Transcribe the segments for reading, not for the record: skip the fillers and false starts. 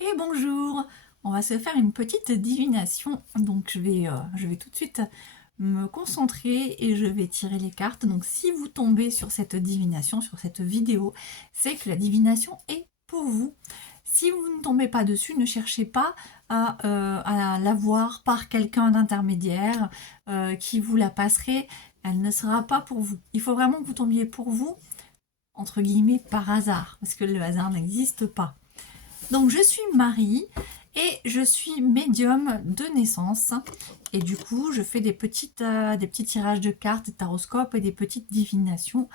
Et bonjour! On va se faire une petite divination. Donc je vais tout de suite me concentrer et je vais tirer les cartes. Donc si vous tombez sur cette divination, sur cette vidéo, c'est que la divination est pour vous. Si vous ne tombez pas dessus, ne cherchez pas à l'avoir par quelqu'un d'intermédiaire qui vous la passerait. Elle ne sera pas pour vous. Il faut vraiment que vous tombiez pour vous, entre guillemets, par hasard, parce que le hasard n'existe pas. Donc je suis Marie et je suis médium de naissance. Et du coup, je fais des petits tirages de cartes, des taroscopes et des petites divinations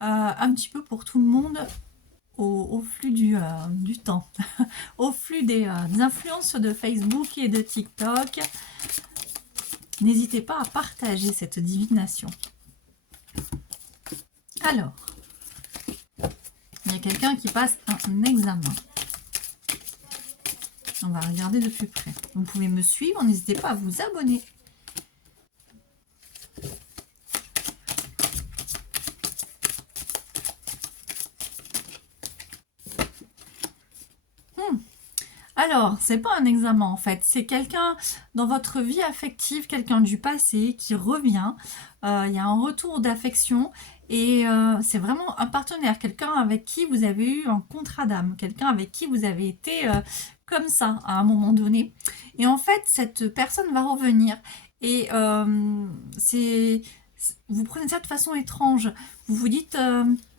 un petit peu pour tout le monde au flux du temps, au flux des influences de Facebook et de TikTok. N'hésitez pas à partager cette divination. Alors, il y a quelqu'un qui passe un examen. On va regarder de plus près. Vous pouvez me suivre, n'hésitez pas à vous abonner. Alors, c'est pas un examen en fait, c'est quelqu'un dans votre vie affective, quelqu'un du passé qui revient. Il y a un retour d'affection et c'est vraiment un partenaire, quelqu'un avec qui vous avez eu un contrat d'âme, quelqu'un avec qui vous avez été comme ça à un moment donné. Et en fait, cette personne va revenir et vous prenez ça de façon étrange. Vous vous dites,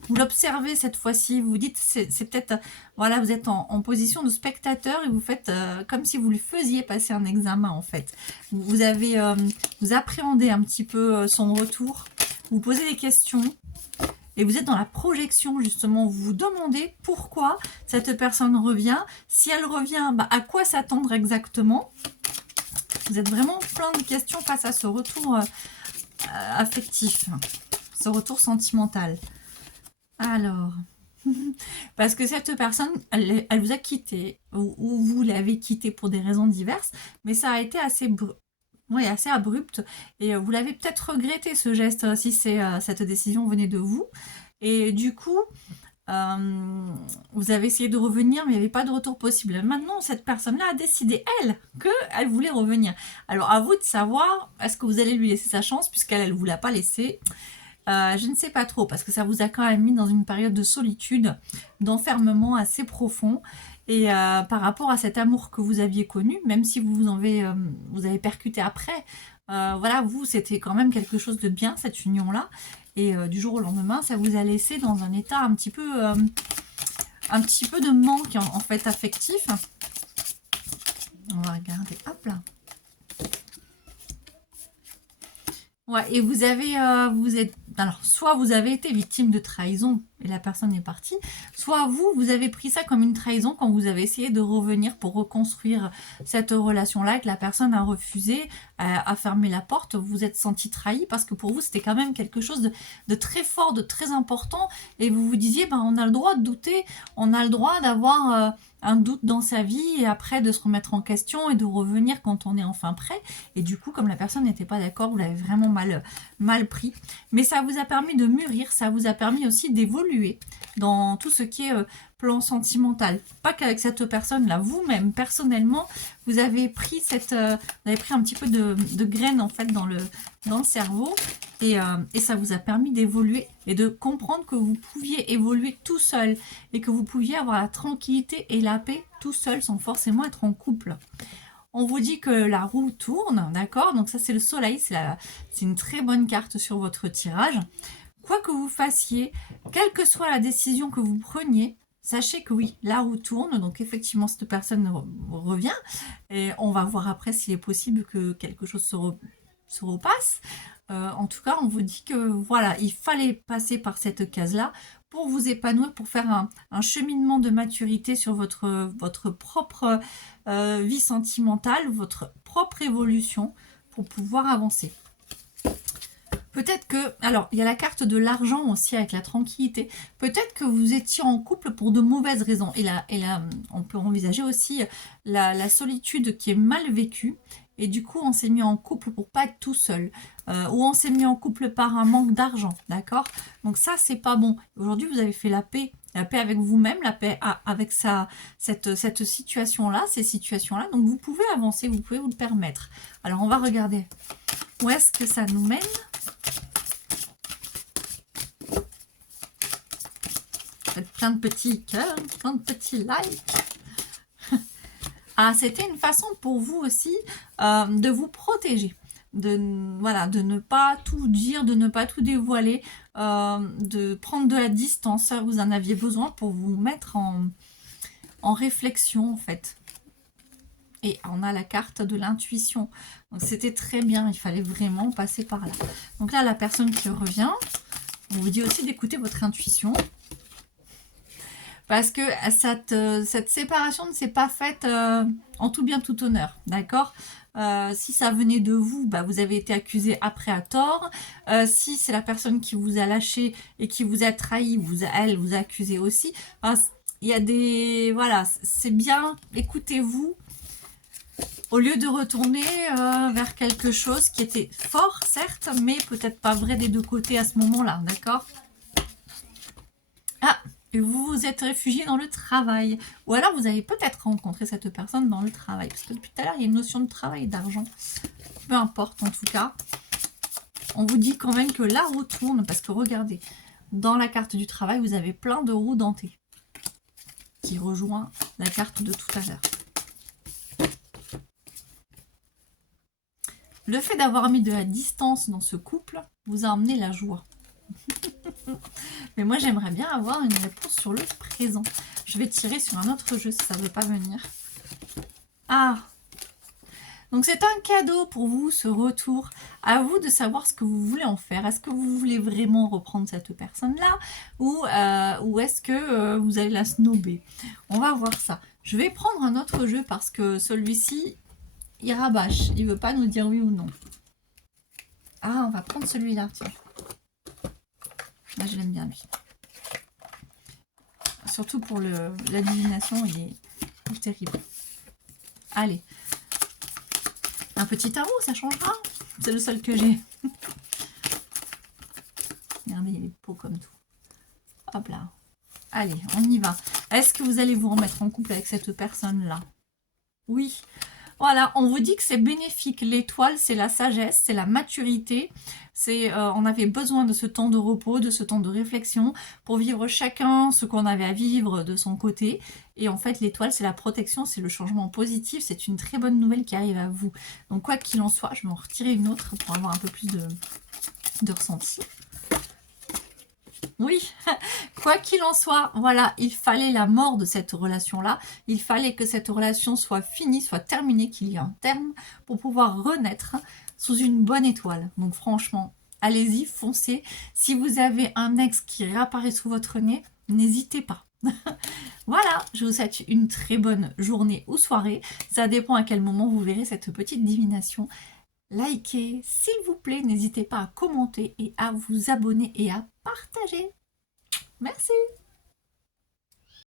vous l'observez cette fois-ci, vous vous dites, c'est peut-être voilà, vous êtes en position de spectateur et vous faites comme si vous lui faisiez passer un examen en fait. Vous appréhendez un petit peu son retour, vous posez des questions et vous êtes dans la projection justement. Vous vous demandez pourquoi cette personne revient. Si elle revient, à quoi s'attendre exactement? Vous êtes vraiment plein de questions face à ce retour affectif, ce retour sentimental. Alors... Parce que cette personne, elle vous a quitté, ou vous l'avez quitté pour des raisons diverses, mais ça a été assez abrupt, et vous l'avez peut-être regretté ce geste, si cette décision venait de vous. Et du coup, vous avez essayé de revenir, mais il n'y avait pas de retour possible. Maintenant, cette personne-là a décidé, elle, qu'elle voulait revenir. Alors, à vous de savoir, est-ce que vous allez lui laisser sa chance, puisqu'elle ne vous l'a pas laissé. Je ne sais pas trop, parce que ça vous a quand même mis dans une période de solitude, d'enfermement assez profond. Et par rapport à cet amour que vous aviez connu, même si vous avez percuté après, voilà, vous, c'était quand même quelque chose de bien, cette union-là. Et du jour au lendemain, ça vous a laissé dans un état un petit peu de manque, en fait, affectif. On va regarder, hop là. Ouais, et alors, soit vous avez été victime de trahison et la personne est partie, soit vous avez pris ça comme une trahison quand vous avez essayé de revenir pour reconstruire cette relation-là et que la personne a refusé, a fermé la porte, vous vous êtes senti trahi parce que pour vous, c'était quand même quelque chose de très fort, de très important et vous vous disiez, on a le droit de douter, on a le droit d'avoir un doute dans sa vie et après de se remettre en question et de revenir quand on est enfin prêt. Et du coup, comme la personne n'était pas d'accord, vous l'avez vraiment mal pris. Mais ça vous a permis de mûrir, ça vous a permis aussi d'évoluer dans tout ce qui est plan sentimental. Pas qu'avec cette personne-là, vous-même, personnellement, vous avez pris un petit peu de graines en fait dans le cerveau et ça vous a permis d'évoluer et de comprendre que vous pouviez évoluer tout seul et que vous pouviez avoir la tranquillité et la paix tout seul sans forcément être en couple. On vous dit que la roue tourne, d'accord? Donc ça c'est le soleil, c'est une très bonne carte sur votre tirage. Quoi que vous fassiez, quelle que soit la décision que vous preniez, sachez que oui, la roue tourne, donc effectivement cette personne revient, et on va voir après s'il est possible que quelque chose se repasse. En tout cas, on vous dit que voilà, il fallait passer par cette case-là pour vous épanouir, pour faire un cheminement de maturité sur votre propre vie sentimentale, votre propre évolution pour pouvoir avancer. Peut-être que, alors il y a la carte de l'argent aussi avec la tranquillité. Peut-être que vous étiez en couple pour de mauvaises raisons. Et là, on peut envisager aussi la solitude qui est mal vécue. Et du coup, on s'est mis en couple pour pas être tout seul. Ou on s'est mis en couple par un manque d'argent, d'accord? Donc ça, c'est pas bon. Aujourd'hui, vous avez fait la paix La paix avec vous-même, la paix avec cette situation-là, ces situations-là. Donc vous pouvez avancer, vous pouvez vous le permettre. Alors on va regarder où est-ce que ça nous mène. Faites plein de petits cœurs, plein de petits likes. Ah, c'était une façon pour vous aussi de vous protéger. Voilà, de ne pas tout dire, de ne pas tout dévoiler, de prendre de la distance. Vous en aviez besoin pour vous mettre en réflexion, en fait. Et on a la carte de l'intuition. Donc, c'était très bien. Il fallait vraiment passer par là. Donc là, la personne qui revient, on vous dit aussi d'écouter votre intuition. Parce que cette séparation ne s'est pas faite en tout bien, tout honneur. D'accord ? Si ça venait de vous, bah, vous avez été accusé après à tort. Si c'est la personne qui vous a lâché et qui vous a trahi, elle vous a accusé aussi. Enfin, il y a des... Voilà, c'est bien, écoutez-vous. Au lieu de retourner vers quelque chose qui était fort, certes, mais peut-être pas vrai des deux côtés à ce moment-là, d'accord ? Ah, et vous vous êtes réfugié dans le travail. Ou alors vous avez peut-être rencontré cette personne dans le travail. Parce que depuis tout à l'heure, il y a une notion de travail et d'argent. Peu importe, en tout cas. On vous dit quand même que la roue tourne. Parce que regardez, dans la carte du travail, vous avez plein de roues dentées. Qui rejoint la carte de tout à l'heure. Le fait d'avoir mis de la distance dans ce couple vous a emmené la joie. Mais moi, j'aimerais bien avoir une réponse sur le présent. Je vais tirer sur un autre jeu si ça ne veut pas venir. Ah! Donc, c'est un cadeau pour vous, ce retour. À vous de savoir ce que vous voulez en faire. Est-ce que vous voulez vraiment reprendre cette personne-là ou est-ce que vous allez la snober? On va voir ça. Je vais prendre un autre jeu parce que celui-ci, il rabâche. Il ne veut pas nous dire oui ou non. Ah, on va prendre celui-là, tiens. Là, je l'aime bien, lui. Surtout pour la divination, il est terrible. Allez. Un petit tarot, ça changera. C'est le seul que j'ai. Regardez, il est beau comme tout. Hop là. Allez, on y va. Est-ce que vous allez vous remettre en couple avec cette personne-là? Oui. Voilà, on vous dit que c'est bénéfique. L'étoile, c'est la sagesse, c'est la maturité. On avait besoin de ce temps de repos, de ce temps de réflexion pour vivre chacun ce qu'on avait à vivre de son côté. Et en fait, l'étoile, c'est la protection, c'est le changement positif. C'est une très bonne nouvelle qui arrive à vous. Donc, quoi qu'il en soit, je vais en retirer une autre pour avoir un peu plus de ressenti. Oui, quoi qu'il en soit, voilà, il fallait la mort de cette relation-là. Il fallait que cette relation soit finie, soit terminée, qu'il y ait un terme pour pouvoir renaître sous une bonne étoile. Donc franchement, allez-y, foncez. Si vous avez un ex qui réapparaît sous votre nez, n'hésitez pas. Voilà, je vous souhaite une très bonne journée ou soirée. Ça dépend à quel moment vous verrez cette petite divination. Likez, s'il vous plaît, n'hésitez pas à commenter et à vous abonner et à partager. Merci.